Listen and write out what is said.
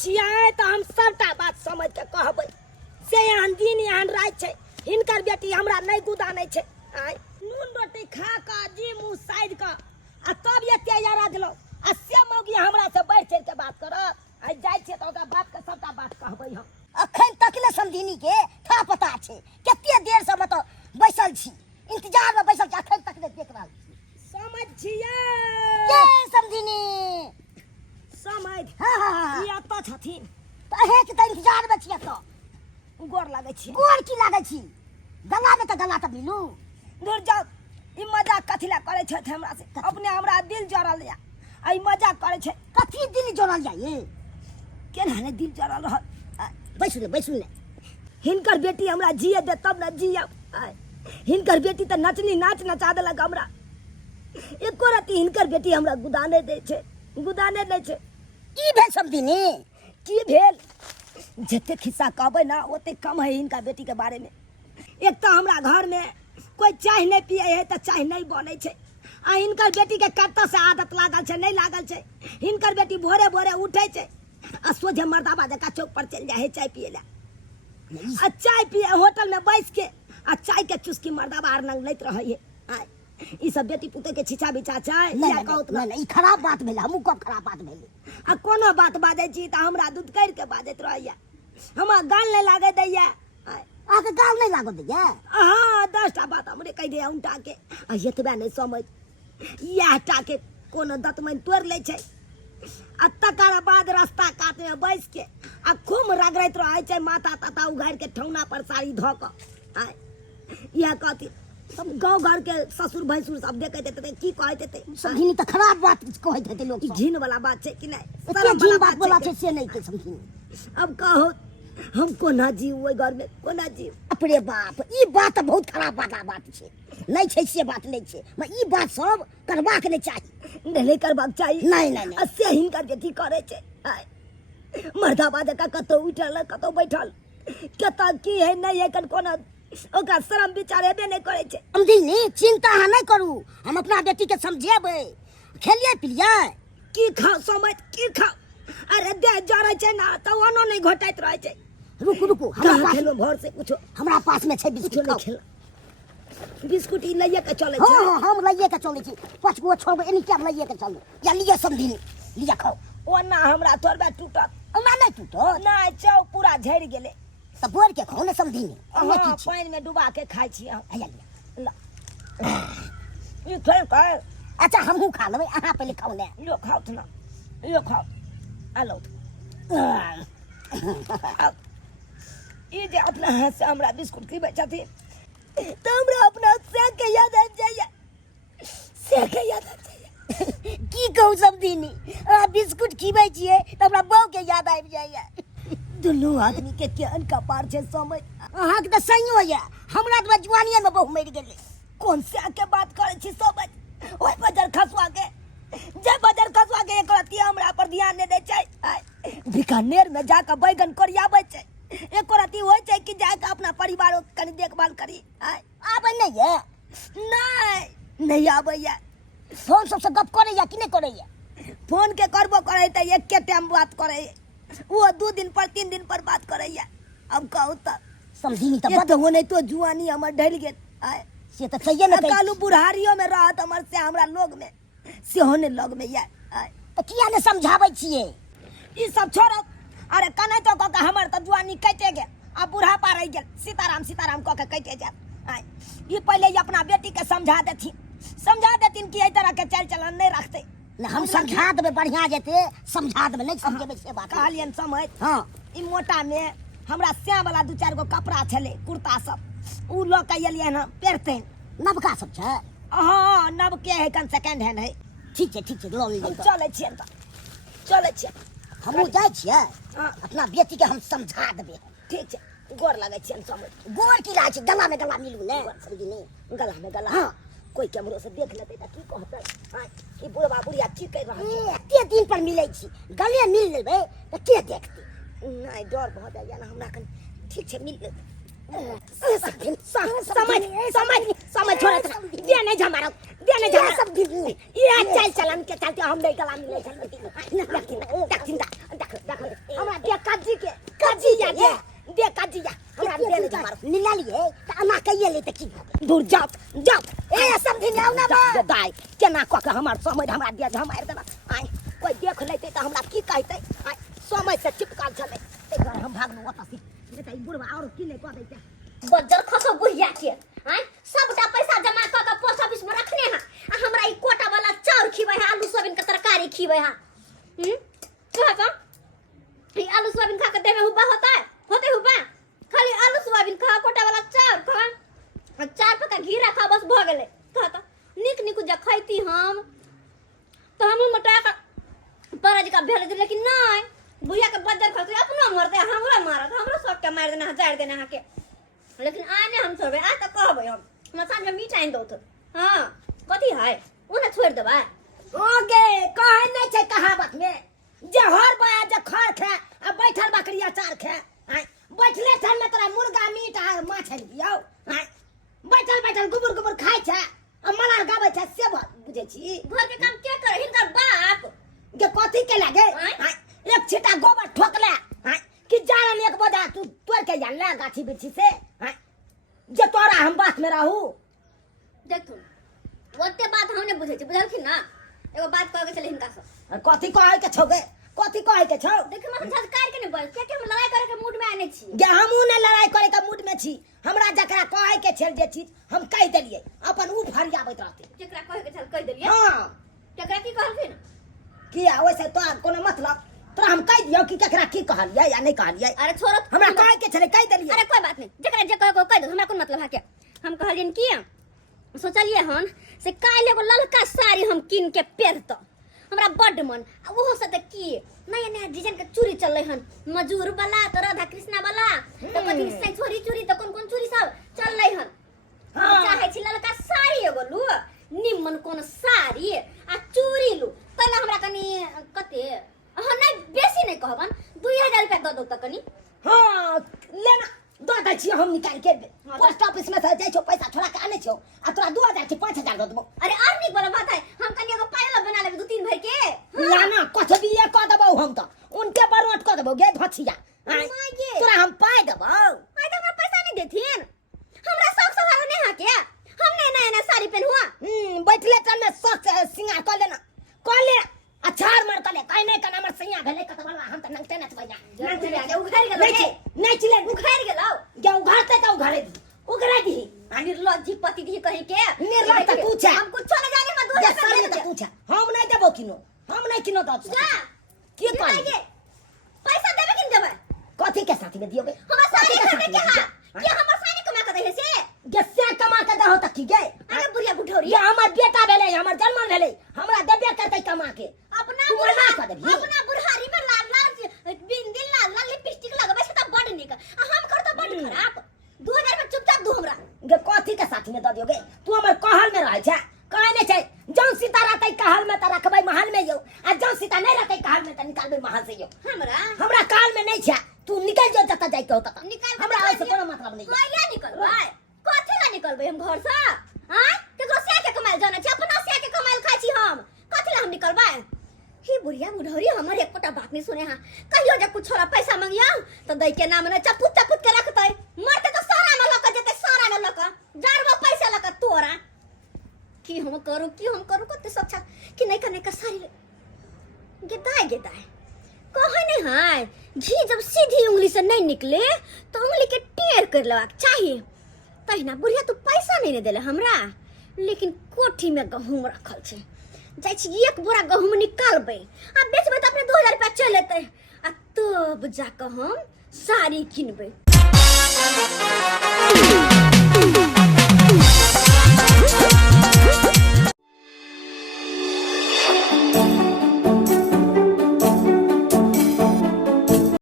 छियै त हम सबटा बात समझ के कहबै से एहन दिन एहन रात छै हिनकर बेटी हमरा नहीं गुदानै छै आय नून रोटी खा के जी मुंह साइड के आ तब एते यारा देलौ आ से मौगी हमरा से बढ़ चढ़ के बात करत आय जाय छै त ओकरा बाप के सबटा बात कहबै हम अखन तक ने समझिनी के था पता छै कते देर से बता बैसल छी इंतजार में बैसल छी अखन तक ने देख रहल छी समझ छियै के समझिनी समझ हां ई अत छथिन त अहे के त इंतजार में छियै त गोर लागै छी गोर की लागै छी गला में त गला त मिलू दूर जाओ ई मजाक कथी ला करे छै हमरा से अपने हमरा दिल जरल या आई मजाक करे छै कथी दिल जोड़ल जाए केना ने दिल जरल रहत बैसू ले हिनकर बेटी हमरा जिए दे तब न जियब आय हिनकर बेटी त नचनी नाच नचा देलक हमरा एको राती हिनकर बेटी हमरा गुदाने दे छै गुदाने दे छै की भेल समझिनी की भेल जते खिस्सा कहबै ना ओते कम है हिनका बेटी के बारे में एक तो हमरा घर में कोई चाय नहीं पिए है तो चाय नहीं बने छै आ हिनकर बेटी के कत्ता से आदत लागल छै नहीं लागल छै हिनकर बेटी भोरे भोरे उठे छै आ सोझे मर्दाबा जका चौक पर चल जाए है चाय पिए ला आ चाय पिए होटल में बैठ के आ चाय के चुस्की मर्दाबा आर नंग लैत रहे है आय ई सब बेटी पुते के छिछा बिछा छै या कहत नहीं ई खराब बात भेल हमहु कब खराब बात भेल आ कोनो बात बाजै छी त हमरा दूध कर के बाजैत रहैया हमरा गाल नहीं लागे दैया आय आके गाल नहीं लागो दैया हाँ 10टा बात हमरे कह दे उनटा के आ एतबा नहीं समझ याटा के कोनो दतमन तोड़ ले छै आ तकर बाद रास्ता कात में बैस के आ खूब रगड़ैत रहे छै माथा ताता उघाड़ के ठौना पर साड़ी ध क आय यह कहती सब गांव घर के ससुर भैंसुर सब देखैत हेतै की कहैत हेतै समझिनी त खराब बात कहैत हेतै लोग ई घिन वाला बात छै कि नहीं एते झीन बात बोला छै से नहीं के समझिनी अब कहो हम कोना जीव ओइ घर में कोना जीव अपने बाप ई बात बहुत खराब बात छै नहीं छै से बात नहीं छै मैं ई बात सब करबाक नहीं चाही नहीं करबाक चाही नहीं से हिनकर बेटी करे छै आय मर्दाबा जका कतौ उठल कतौ बैठल कतौ की है नहीं है कन कोना ओकरा शरम विचार हेबे नहीं करे छै समझिनी चिंता अहाँ नहीं करू हम अपना बेटी के समझेबै खेलिए पिलिए की खाओ समझ की खाओ अरे दे जरै छै ना त ओनो नहीं घोटाइत रहे छै रुकू हमरा पास खेलो भर से कुछो हमरा पास में छै बिस्कुट नहीं खेला बिस्कुट ई लइए के चले छै हां हम लइए के चलै छी 5 गो छोड़बै एनी क्या लइए के चलू या लिया समझिनी लिया खाओ ओना हमरा थोड़बा टूटत ओना नहीं टूटो नहीं चाउ पूरा झड़ गेले त बोर के खाओ ने समझिनी हां पानी में डुबा के खाइ छी हम आया लिया ला ई थोड़ कर अच्छा हमहू खा लेबै अहाँ पहले खाओ ने लो खाओ ना लो खाओ आलो ई जे अपना हाथ से हमरा बिस्कुट खिबै छथिन त हमरा अपना से के याद आबि जाइए से के याद आबि जाइए की कहू समझिनी बिस्कुट खिबै छियै त हमरा बहू के याद आबि जाइए दुनू आदमी के केहन कपार छै समझ अहाँ के त सही होइए हमरा त जवानिये में बहू मरि गेलै कौन से के बात करे छी समझ ओइ बजर खसवा के जे बजर खसवा के एक रती हमरा पर ध्यान नहीं दे छै बीकानेर में जाके बैगन कोरियाबै छै एक रती होय छै कि जाके अपना परिवारों के कनी देखभाल करी आबै नहीं है नहीं आबैया फोन सबसे गप करैया कि नहीं करैया फोन के करबो करे त एक टाइम बात करे वो 2 दिन पर 3 दिन पर बात करैया अब कहू त समझिनी त बद होने तो जुआनी हमर ढल गेल आय से त चाहिए न कालू बुढ़ारियों में रहत हमर से हमरा लोग में से होने लग में या त किया ने समझाबै छियै ई सब छोड़ो अरे कने तो क के हमर त जुआनी कटे गेल आ बुढ़ापा रह गेल सीताराम क के कटे जात आय ई पहले ही अपना बेटी के समझा देथिन कि एई तरह के चल चलन नहीं रखते हम समझा देबै बढ़िया जेते समझा देबै नहीं समझेबै से बात कहलियन समझ हां ई मोटा में हमरा स्या वाला 2-4 गो कपड़ा छले कुर्ता सब उ ल के एलियन हम पेरते नवका सब छै हां नव के है कन सेकंड हैंड है ठीक छै ल ले चले छियन त चले छियन हमहू जाइ छियै अपना बेटी के हम समझा देबै ठीक छै गोर लागै छियन समझ गोर की लागै छै गला में गला मिलू ने समझिनी गला में गला हां कोई कैमरो से देख लेते त की कहतै हां ई बुढ़वा बुढ़िया की कह रहल छै एते दिन पर मिलै छी गले मिल लेबै त के देखतै नहीं डर बहुत है ना हमरा कन ठीक छै मिल लेते समझ छोड़ा दे नहीं झमारा सब ये चल चलन के चलते हम नहीं गला मिले देख हमरा मारो नीला लिए त अना कइए ले त की दूर जाओ जाओ ए समझी जाओ ना बा दाई केना क के हमर समय हमरा दिया झमार देना आइ कोई देख लेते त हमरा की कहते आइ समय से चिपकाल चले तेकर हम भागनु ओता सी जे त बुढ़वा और की नहीं क दैते बज्जर खसो बुढ़िया के आय सबटा पैसा जमा क के पोस्ट ऑफिस में रखने हैं आ हमरा ई कोटा वाला चाउर खिबै है आलू सोयाबीन के तरकारी खिबै है कहा का ई आलू सोयाबीन खा के देह में हुब्बा होते हुब्बा खाली आलू सोयाबीन खा कोटा वाला चाउर खा और 4 पका घी रखा बस भ गेले कहा त निक निक जा खैती हम तो हम मोटा का परज का भेल दे लेकिन नहीं बुढ़िया के बज्जर खसो अपना मरते हमरा मारत हमरो सब के मार देना हजार देना हा के लेकिन आने हम छोड़बे आ त कहबै हम सांझ में मीठा आइन दो तो हां कथी है ओने छोड़ देबा ओगे कहे नहीं छै कहावत में जे हर बाया जे खर खे आ बैठल बकरिया चार खे आइ बैठले ठान में तोरा मुर्गा मीट आ माछ दियौ आइ बैठल बैठल गुबुर गुबुर खाइ छै आ मलार गाबै छै से बुझै छी घर के काम के करे हिनकर बाप के कथी के लागे आइ एक छिटा गोबर ठोकले आइ कि जारन एक बजा तू तोड़ के जान ले गाछी बिछी से आइ जे तोरा हम बात में रहू देखू ओते बात हमने बुझै छी बुझलखिन ना एगो बात कह के चले हिनका सब कथी कहै के छौगे कथी कहै के छौ देखिए हम झटकार के नहीं बोल के हम लड़ाई करे के मूड में आने छी गे हमहू ने लड़ाई करे के मूड में छी हमरा जकरा कहै के छल जे चीज हम कह देलिए अपन ऊ फरियाबैत रहते जेकरा कहे के चल कह देलिए हां केकरा की कहलखिन किया वैसे तो कोनो मतलब तोरा हम कह दियो कि केकरा की कहलिए या नहीं कहलिए अरे छोरो हमरा कहै के छले कह देलिए अरे कोई बात नहीं जेकरा जे कहे को कह दो हमरा कोन मतलब है के हम कहलियन की सोचलिए हन से काल एगो ललका साड़ी हम किन के पहनत हमरा बड मन आ ओहो से त की नया नया डिजाइन के चूड़ी चलले हन मजूर वाला तो राधा कृष्णा वाला तो कथि से छोरी चूड़ी तो कोन कोन चूड़ी सब चलले हन हम चाहे छी ललका साड़ी एगो लू निम्मन कोन साड़ी आ चूड़ी लू पहले हमरा कनी कते हां नहीं बेसी नहीं कहबन 2000 रुपया द दो त कनी हां लेना दो दै छी हम निकाल के पोस्ट ऑफिस में से जाय छौ पैसा छोड़ा के आने छौ आ तोरा 2000 के 5000 दे देबो अरे और नहीं बोला बात है हम कनी एगो पायल बना लेबे 2-3 भर के लाना कथबिए क देबो हम त उनके बरोट क देबो गे भछिया मागे तोरा हम पाय देबो आज हमरा पैसा नहीं देथिन हमरा सब सवार नहीं हा के हम नया नया साड़ी पहनुआ बैठले टन में सच सिंगार क लेना क ले अछार मार क ले कहीं नहीं कना हमर सैया भेले कतबला हम त नंगते नच बजा नंगते उघार गेलो नहीं चले उघार गेलो गे उघारते त उघारे दी उघारे दी निर्लज्जी पति दी कहीं के निर्लज्ज त तू छे हम कुछ न जाने में 2000 साड़ी रुपया त तू छे हम नहीं देबो किनो हम नहीं किनो दत जा की मागे कहली पैसा देबे कि देबे कथी के साथी में दियोगे हमरा साड़ी खरीदे के हा ये हमर साड़ी कमा के दे से गस्से कमा के दहो त की गे अरे बुढ़िया बुढ़ौरी ये हमर बेटा भेले हमर जन्म भेले हमरा देबे करतै कमा के अपना तू बुढ़ा मना कर देबी अपना बुढ़ारी में लाल लाल बिंदी लाल लाल लिपस्टिक लगबे से त बड निक आ हम कर त बड खराब 2000 में चुपचाप दू हमरा गे कथी के साथी में द दियोगे तू हमर कहल में रहै छै कहे नै छै जौ सीता रहतै कहल में त रखबै महल में यौ आ जौ सीता नहीं रहतै कहल में त निकालबै महल से यौ हमरा काल में नहीं छै तू निकल जो जता जाय के होता निकाल हमरा ऐसे कोनो मतलब नहीं है या निकलबै कथि ला निकलबै हम घर से हां केकरो से के कमाल जाना छै अपना से के कमाल खाइ छी हम कथि ला हम निकलबै ही बुढ़िया बुढ़ौरी हमर एक कोटा बात नहीं सुने हां कहियो जे कुछ छोरा पैसा मांगिया तो दै के नाम ने चपुत चपुत के रखतै मरते तो सारा में लक जेते सारा में लक जारबो पैसा लक तोरा की हम करू कते सक्षा कि नहीं करने का सारी गेदाय कहे नहीं हाय घी जब सीधी उंगली से नहीं निकले तो उंगली के टेर कर लेवाक चाहिए तहिना बुढ़िया तू पैसा नहीं देले हमरा लेकिन कोठी में गहूम रखल छे जाय छी एक बोरा गहूम निकालबे आ बेचबे त अपने 2000 रुपया चल लेते आ तब जाके हम साड़ी किनबे